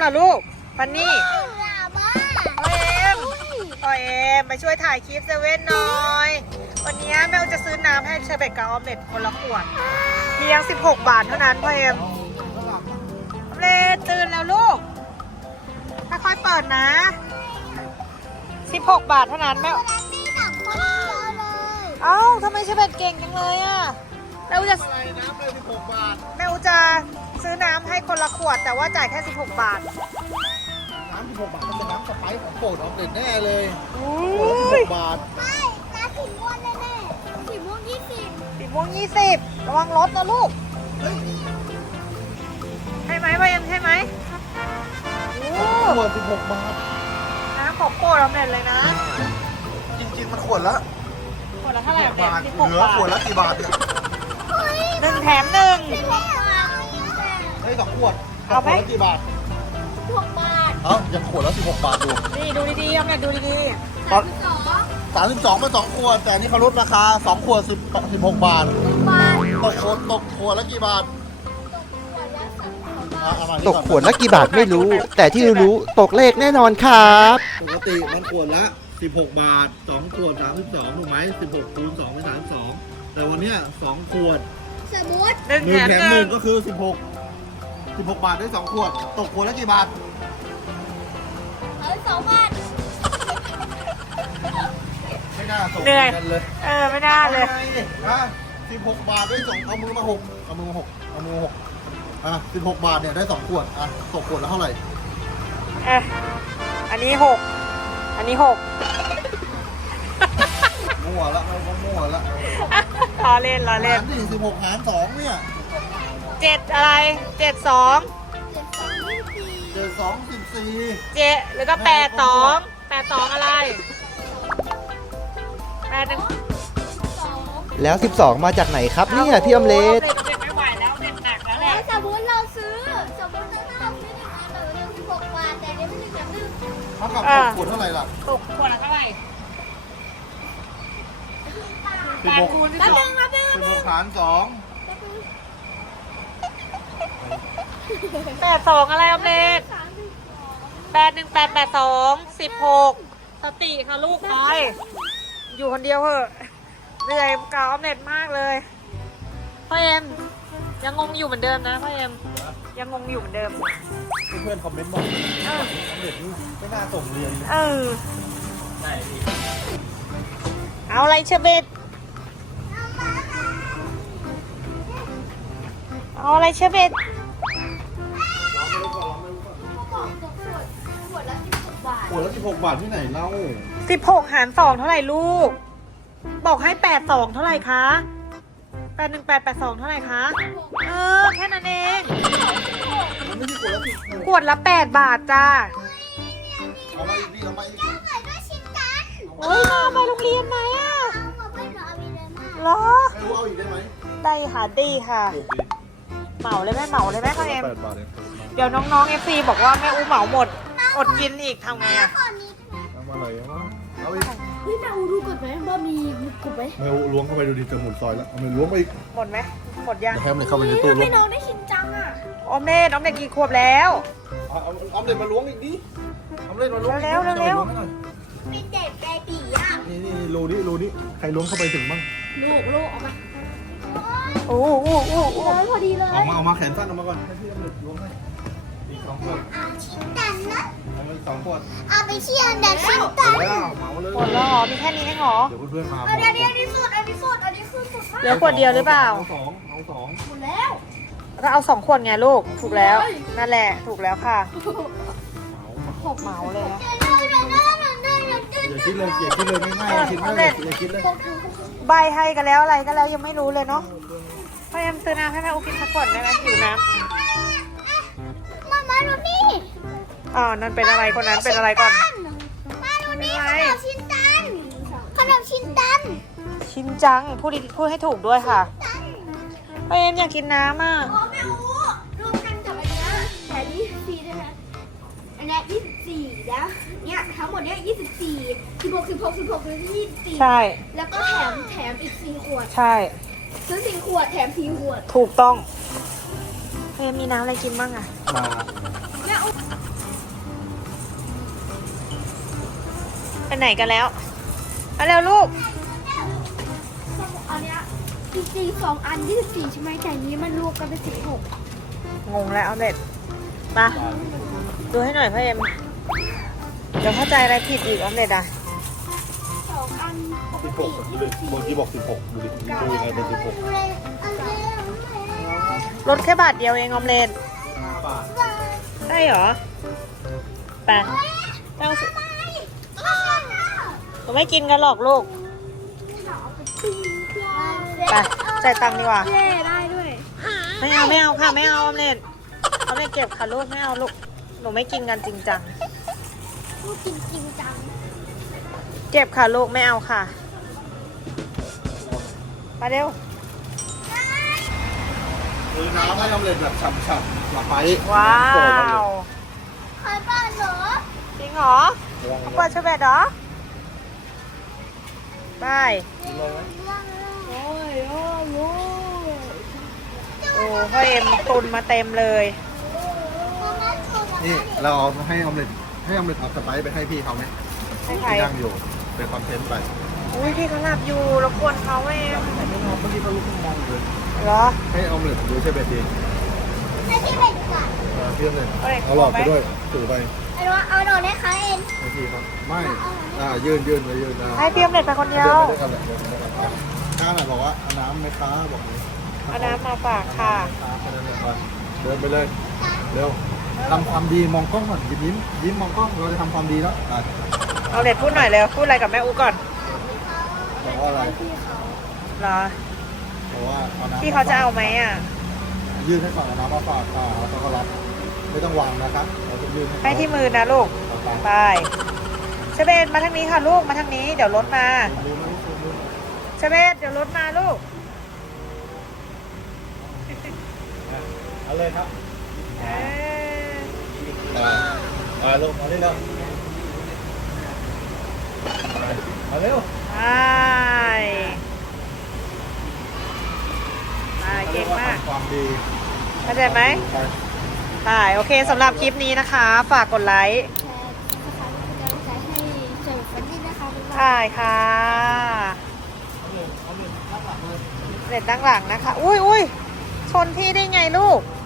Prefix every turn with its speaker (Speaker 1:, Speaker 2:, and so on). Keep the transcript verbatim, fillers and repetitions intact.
Speaker 1: เหรอลูกฟันนี่พ่อเอ็มพ่อเอ็มมาช่วยถ่ายคลิปเซเว่นหน่อยวันนี้แม่จะซื้อน้ำให้เชอร์เบตกับออมเล็ตคนละขวดเพียงสิบหกบาทเท่านั้นพ่อเอ็มออมเล็ตตื่นแล้วลูกค่อยๆเปิดนะสิบหกบาทเท่านั้นแม่เอ้าทำไมเชอร์เบตเก่งจังเลยอ่ะแม่จะแม่จะซื้อน้ำให้คนละขวดแต่ว่าจ่ายแค่สิบหกบาท
Speaker 2: น้ำสิบหกบาทมันเป็นน้ำสไปซ์ของโปรดออมเล็ตแน่เลย
Speaker 1: ขวดละสิบหก
Speaker 2: บาท
Speaker 3: ไม่น้ำสีม่วงแน่ๆสีม่วงยี่สิบ
Speaker 1: สีม่วงยี่สิบระวังรถนะลูกใช่ไหมพ่อเอ็มใช่ไหม
Speaker 2: ขวดสิบหกบาท
Speaker 1: น้ำของโปรดออมเล็ตเลยนะ
Speaker 2: จริงๆมันขวดละ
Speaker 1: ขวดละเท่าไหร่เนี่ยสิบหก
Speaker 2: เหลือบ
Speaker 1: าท
Speaker 2: ขวดละกี่บาทเนี่ย
Speaker 1: หนึ่งแถมหนึ่ง
Speaker 2: ได้สองขวด
Speaker 1: เอาไหม
Speaker 2: ขวดละกี่บาท
Speaker 3: หกบาท
Speaker 2: เอ้ายังขวดละสิบหกบาทอยู่
Speaker 1: นี่ดูดีๆออมเล็ตดูดี
Speaker 2: ตอนสามสิบสองมาสองขวดแต่นี่เขาลดราคาสองขวดสิบสิบหกบาท
Speaker 3: บาท
Speaker 2: ตกขวดตกขวดละกี่บาท
Speaker 4: ตกขวดละกี่บาทไม่รู้ แต่ที่รู้ตกเลขแน่นอนครับ
Speaker 2: ปกติมันขวดละสิบหกบาทสองขวดสามสิบสองถูกไหมสิบหกคูณสองเป็นสามสิบสองแต่วันเนี้ยสองขวด
Speaker 3: สมมติ
Speaker 1: หนึ่ง
Speaker 2: หนึ่
Speaker 1: แถ
Speaker 2: ง
Speaker 1: ม
Speaker 2: แถม
Speaker 1: ห
Speaker 2: ห
Speaker 1: นึ่
Speaker 2: นึ่
Speaker 1: ง
Speaker 2: งก็คือสิบหก สิบหกบาทได้สองขวดตกขวดละกี่บาท
Speaker 3: เอาสองบาท
Speaker 2: ไม่น่าส่ง
Speaker 1: เหนื่อย
Speaker 2: กันเลย
Speaker 1: เออไม่น่าเลย
Speaker 2: อาไงนี่อ่ะสิบหกบาทได้สองเอามือมาหกเอามือมาหกเอามือมาหกอ่ะสิบหกบาทเนี่ยได้สองขวดอ่ะตกขวดละเท่าไหร่
Speaker 1: เอะอันนี้หกอันนี้หก
Speaker 2: มั่วละเราก็มั่วละ
Speaker 1: ล้อเล่นล้อเล่น
Speaker 2: หารดิสิบหกหารสองเนี่ย
Speaker 1: เจ็ดอะไรเจ็ดสอง
Speaker 3: เจ็ดสองยี่สิบ
Speaker 2: เจ็ดสองสิบสี่
Speaker 1: เจ็ดแล้วก็แปดสองแปดสองอะไรแปดหนึ่ง
Speaker 3: สอง
Speaker 4: แล้วสิบสองมาจากไหนครับเนี่ยพี่ออมเล็ต
Speaker 1: เด็กไม่ไหวแล้วเด็กหนักแล้วแห
Speaker 3: แล้
Speaker 1: ละ
Speaker 3: วสมมติเราซื้อสมมติเราซื้อหนึ่งอันเราเลือกสิบหกบาทแต่อันนี้เป็นหนึ่งแถมหนึ่ง
Speaker 2: เท่ากับตกขวดเท่าไหร่ล่ะ
Speaker 1: ตกขวดละเท่าไหร่
Speaker 2: สิบหก
Speaker 1: คูณสิบ
Speaker 3: แป๊บ
Speaker 1: สอ
Speaker 3: นึ
Speaker 1: ง
Speaker 3: งแป๊บนึง
Speaker 2: สิบหกหารสอง
Speaker 1: แปดสองอะไรออมเล็ต
Speaker 3: สามสิบสอง
Speaker 1: แปดหนึ่งแปดแปดสองสิบหกสติค่ะลูกไปอยู่คนเดียวเหอะเหนื่อยกับออมเล็ตมากเลยพ่อเอ็มยังงงอยู่เหมือนเดิมนะพ่อเอ็มยังงงอยู่เหมือนเดิม
Speaker 2: เพื่อนๆคอมเมนต์บอก
Speaker 1: เออ
Speaker 2: ออมเล็ตนี่ไม่น่าส่งเรียน
Speaker 1: เออเอาอะไรเชเบตเอาอะไรเชเบต
Speaker 3: เขาบอกตกขวดขวดละสิบหกบาท
Speaker 2: ขวดละสิบหกบาทที่ไหนเล่า
Speaker 1: สิบหกหารสองเท่าไหร่ลูกบอกให้แปดสองเท่าไหร่คะแปดหนึ่งแปดแปดสองเท่าไหร่คะเออแค่นั้นเอง
Speaker 2: มันไม่ใช่ขวดละสิบหก
Speaker 1: ขวดละแปดบาทจ้า
Speaker 2: เอามาอีกดิเอามาอีก
Speaker 3: เจ้าเกิดด้วยชิ้นกัน
Speaker 1: โอ้ยมาไปโรงเรียนไหมอ่ะ
Speaker 3: เอามาเป็นหนอมีเลยมาก
Speaker 1: เหรอ
Speaker 2: ไม่รู้เอาอีกได้ไหม
Speaker 1: ได้ค่ะดีค่ะ
Speaker 2: ถูกดิ
Speaker 1: เหมาเลยแม่เหมาเลยแม่พ่อเอ็ม
Speaker 2: แปดบาทเอง
Speaker 1: เดี๋ยวน้องๆเอฟซีบอกว่าแม่อูเหมาหมดอดกินอีกทำไงอ่ะ
Speaker 3: ก่อนนี้ได้ไหม
Speaker 2: เอามาเลยเอามาเอาอีก
Speaker 3: เฮ้ยแม่อูดูกดไหมว่ามีมีกดไหม
Speaker 2: ไม่เอาล้วงเข้าไปดูดิเจอหมุนซอยแล้วเอาไปล้วงไปอีก
Speaker 1: หมดไหมหมดยัง
Speaker 2: เดี๋ยวแฮมเลยเข้าไปในตู้ล้ว
Speaker 3: ไม่
Speaker 2: ง
Speaker 3: น้องได้ชิ้นจังอ่ะ
Speaker 1: ออมเล็ตออมเล็ตกี่ขวบแล้ว
Speaker 2: เอาเอาเอาเล็ตมาล้วงอีกดิเอาเล็ตมาล้วงอีกดิ
Speaker 1: เร็วๆเร็วๆ
Speaker 2: อาให้หน่อย
Speaker 3: เป็นเด็กใจปีอ่ะ
Speaker 2: นี่นี่นี่รูนี้รูนี้ใครล้วงเข้าไปถึงบ้าง
Speaker 3: ลูกลูกเอามา
Speaker 1: โอ้โหโอ้โหโอ้โห
Speaker 3: เลยพอดีเลย
Speaker 2: เอามาเอามาแขนสั้นเอามาก่อนให้พี่เอาเล็ตล้วงให้อีกสองขวด
Speaker 3: เอาชิ้นกันนะ
Speaker 2: เอามาอีกสองขวด
Speaker 3: เอาไปเชียร์เด็กชิ้นกัน
Speaker 2: แล้วเหมาเลย
Speaker 1: หมดแล้วเหรอมีแค่นี้เองเหรอ
Speaker 2: เดี๋ยวเพื่อนๆมา
Speaker 3: อันนี้อันนี้อันนี้สุดอันนี้สุดอันนี้คือสุดมาก
Speaker 1: เหลือขวดเดียวหรือเปล่า
Speaker 2: เอาสองเอาสอง
Speaker 3: หมดแล้ว
Speaker 1: ก็เอาสองขวดไงลูกถูกแล้วนั่นแหละถูกแล้วค่ะ
Speaker 2: เหมา
Speaker 1: เหมาเลยนะ
Speaker 2: อย่าคิดเลยอย่าคิดเลยง่ายๆอย่าคิดเลยอย่าคิดเลย
Speaker 1: ใบให้กันแล้วอะไรกันแล้วยังไม่รู้เลยเนาะพ่อเอ็มซื้อน้ำให้แม่อูกินสักก่อนได้ไหมหิวน้
Speaker 3: มามาดูนี่
Speaker 1: ำอ๋อนั่นเป็นอะไรคนนั้นเป็นอะไรก่อน
Speaker 3: มาดูนี่ขนมชิ้นตันขนมชิ้นตัน
Speaker 1: ชินจังพูดดีพูดให้ถูกด้วยค่ะพ่อเอ็มอยากกินน้ำอ่ะ
Speaker 3: โอ้แม่อูรวมกันกับอันเนี้ยแต่ยี่สิบสี่ด้วยนะอันเนี้ยยี่สิบสี่แล้วเนี่ยทั้งหมดเนี้ยยี่สิบสี่สิบหกสิบหกสิบหกเป็นยี่สิบสี่
Speaker 1: ใช่
Speaker 3: แล้วก็แถมแถมอีกสี่ขวด
Speaker 1: ใช่
Speaker 3: ซื้อสี่ขวดแถมสี่ขวด
Speaker 1: ถูกต้องพ่อเอ็มมีน้ำอะไรกินบ้างอ่ะ
Speaker 2: มา
Speaker 3: แม่อู
Speaker 1: ไปไหนกันแล้วมาเร็วลูก
Speaker 3: อันเนี้ยจริงๆสองอันยี่สิบสี่ใช่ไหมแต่อันนี้มันรวมกันเป็นสิบหก
Speaker 1: งงแล้วออมเล็ตมาดูให้หน่อยพ่อเอ็มเดี๋ยวเข้าใจอะไรผิดอีกออมเล็ตอ่ะ
Speaker 3: สองอันปก
Speaker 2: สิบห
Speaker 3: ติ
Speaker 2: ก
Speaker 3: ยี่
Speaker 2: ดู
Speaker 3: สิบสี่
Speaker 2: บางทีบอกสิบหกดูดิดูยังไงเป็นสิบหก
Speaker 1: ลดแค่บาทเดียวเองออมเล็ต
Speaker 2: ห้าบาท
Speaker 1: ได้เหรอไปเจ้าสิหนูไม่กินกันหรอกลูกไปจ่ายตังค์ดีกว่า
Speaker 3: เย่ได้ด้วย
Speaker 1: ไม่เอาไม่เอาค่ะไม่เอาออมเล็ตออมเล็ตเก็บค่ะลูกไม่เอาลูกหนูไม่กินกันจริงจัง
Speaker 3: พูดจริงจริงจัง
Speaker 1: เก็บค่ะลูกไม่เอาค่ะมาเร็ว
Speaker 2: คือน้ำให้ออมเล็ตแบบฉ่ำๆหลับไป
Speaker 1: ว้าว
Speaker 3: ใครบ้านเหรอ
Speaker 1: จริงเหรอเขาเปิดเชเบตเหรอไป
Speaker 3: โอ้ยโอ้ยโอ้ย
Speaker 1: โอ้พ่อเอ็มตุนมาเต็มเลย
Speaker 2: นี่เราเอาให้ออมเล็ตให้ออมเล็ตเอาสไปซ์ไปให้พี่เขาไหม
Speaker 1: ให้ใคร
Speaker 2: ที่นั่งอยู่เป็นคอนเทนต์ไป
Speaker 1: อุ้ยพี่เขาหลับอยู่รบกวนเขาเอง
Speaker 2: แต่ไม่นอนเมื่อกี้เขาลุกขึ้นมองเลย
Speaker 1: เหรอ
Speaker 2: ให้ออมเล็ตดูใช่ไหมดี
Speaker 3: ให้พี่เป็นก่อน
Speaker 2: เออเพี่อนเลย
Speaker 1: เอ้ย
Speaker 2: เอาหลอดไปด้วยถือไป
Speaker 3: เอาหนูเอาหนูได้ค่ะเอ็น
Speaker 2: ให้พี่ครับไม่อ่ายืนยืนไปยืนนะ
Speaker 1: ให้พี่อมเล็ตไปคนเดียว
Speaker 2: เดินไปด้วยกันแหละเดินไปด้วยกันอ่ะข้าหน่อยบอกว่าเอาน้ำไหมค้าบอกนี้
Speaker 1: เอาน้ำมาฝากค่ะ
Speaker 2: เดินไปเลยเร็วทำความดีมองกล้องก่อนยิ้มยิ้มยิ้มมองกล้องเราจะทำความดีแล้วอ่ะ
Speaker 1: เอาเล็ตพูดหน่อยเร็วพูดอะไรกับแม่อูก่อน
Speaker 2: บอกว่าอะไร
Speaker 1: เหรอ
Speaker 2: บอกว่าเอาน้ำ
Speaker 1: พี่เขาจะเอาไหมอ่ะ
Speaker 2: ยื่นให้ฝั่งเอาน้ำมาฝากอ่าแล้วก็รับไม่ต้องวางนะครับเราจะยื่น
Speaker 1: ให้ที่มือนะลูก
Speaker 2: เอา
Speaker 1: ไปเชเบตมาทางนี้ค่ะลูกมาทางนี้เดี๋ยวรถมา
Speaker 2: มือไม่ต้องมือ
Speaker 1: เชเบตเดี๋ยวรถมาลูก
Speaker 2: เอาเลยครับ
Speaker 1: เออ
Speaker 2: อ่าอ่าลงมาเร็วมาเร็ว
Speaker 1: ไปไปเก่งมาก
Speaker 2: ความดี
Speaker 1: เข้าใจไหม
Speaker 2: ไป
Speaker 1: ใช่โอเคสำหรับคลิปนี้นะคะ ฝากกดไลค์
Speaker 3: แชร์นะคะเป็นกำลังใจให้เจอฟันดี้นะคะบ๊ายบาย
Speaker 1: ใช่ค่ะเด็ดดังหลังนะคะ อุ้ยอุ้ยชนพี่ได้ไงลูก